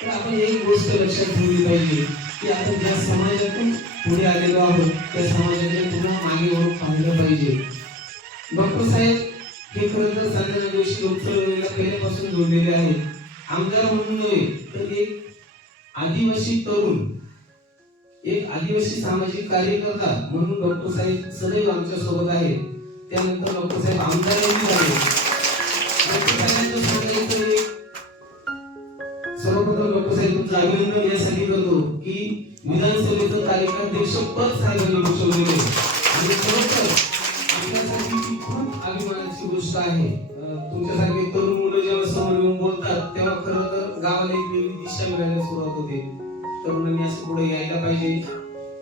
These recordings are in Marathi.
तर आपण एक गोष्ट लक्षात ठेवली पाहिजे की आपण ज्या समाजातून पुढे आलेलो आहोत त्या समाजाकडे पुन्हा मागे होऊन पाहिलं पाहिजे. डॉक्टर साहेब हे खरं तर संजना दिवशी लोकचळवळीला पहिल्यापासून जोडलेले आहेत. आमदार म्हणून नव्हे तर एक आदिवासी तरुण एक आदिवासी सामाजिक कार्यकर्ता म्हणून डॉक्टर साहेब सदैव आमच्यासोबत आहेत. त्यानंतर डॉक्टर साहेब आमदारही झाले अभिनंदन करतो की विधानसभेचं तालिकाध्यक्ष पद साहेबांनी घोषवलेलं आणि म्हणजे खरोखर आपल्यासाठी ती खूप अभिमानाची गोष्ट आहे. तुमच्यासारखे तरुण मुलं जेव्हा समोर येऊन बोलतात तेव्हा खरं तर गावाला एक वेगळी दिशा मिळायला सुरुवात होते. तरुणांनी असं पुढे यायला पाहिजे.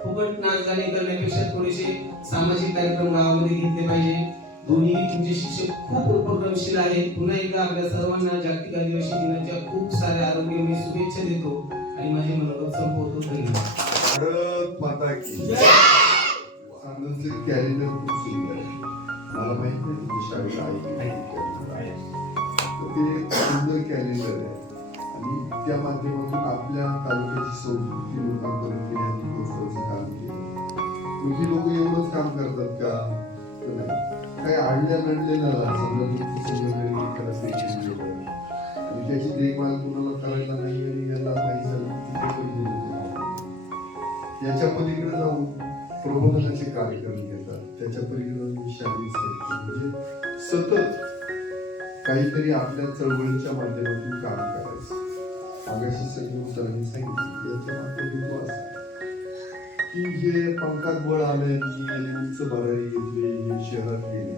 फुकट नाच गाणे करण्यापेक्षा थोडेसे सामाजिक कार्यक्रम गावामध्ये घेतले पाहिजे. दोन्ही तुमचे शिक्षक खूप उपक्रमशील आहेत. पुन्हा एकदा आपल्या सर्वांना जागतिक आदिवासी दिनाच्या खूप साऱ्या आरोग्यमय शुभेच्छा देतो. आणि माझे मनोगत संपवतो. धन्यवाद भारत माता की आनंदचे कॅलेंडर खूप सुंदर आहे. मला माहीत ते सुंदर कॅलेंडर आहे. आणि त्या माध्यमातून आपल्या तालुक्याची संस्कृती लोकांपर्यंत नेण्याची पोहोचवायचं काम केलं. तुम्ही लोक एवढंच काम करतात का? काही आणल्या नडलेला समजा तुमची वगैरे आणि त्याची देखभाल कुणाला करायला नाही आणि याला प्रबोधनाचे कार्यक्रम घेतात. त्याच्या पलीकडे जाऊन साहित्य म्हणजे सतत काहीतरी आपल्या चळवळीच्या माध्यमातून काम करायचं. मागाशी सगळं सरांनी सांगितलं. याच्या माध्यमातून की हे पंखात बळ आलंय की उंच भरारी घेतली हे शहरात गेले.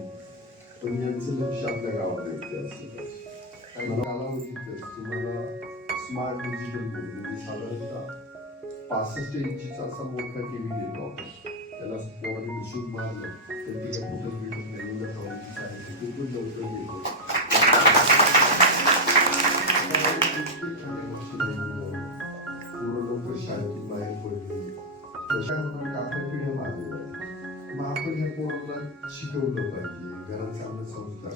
पण यांचं लक्ष आपल्या गावात येते असं आणि कालावधीतच तुम्हाला स्मार्ट डिजिटल बोर्ड म्हणजे साधारणतः पासष्ट इंचीचा असा मोठा टीव्ही देतो आपण त्याला बोर्ड शूट मारलं तर तिला कुठं मिळतो त्यांनी एवढं कवरेज आहे ते खूपच लवकर मिळतो पूर्ण बाहेर पडले तशा आपण आपल्या पिढ्या मारलेल्या मग आपण ह्या पोरांना शिकवलं पाहिजे घरात चांगले संस्कार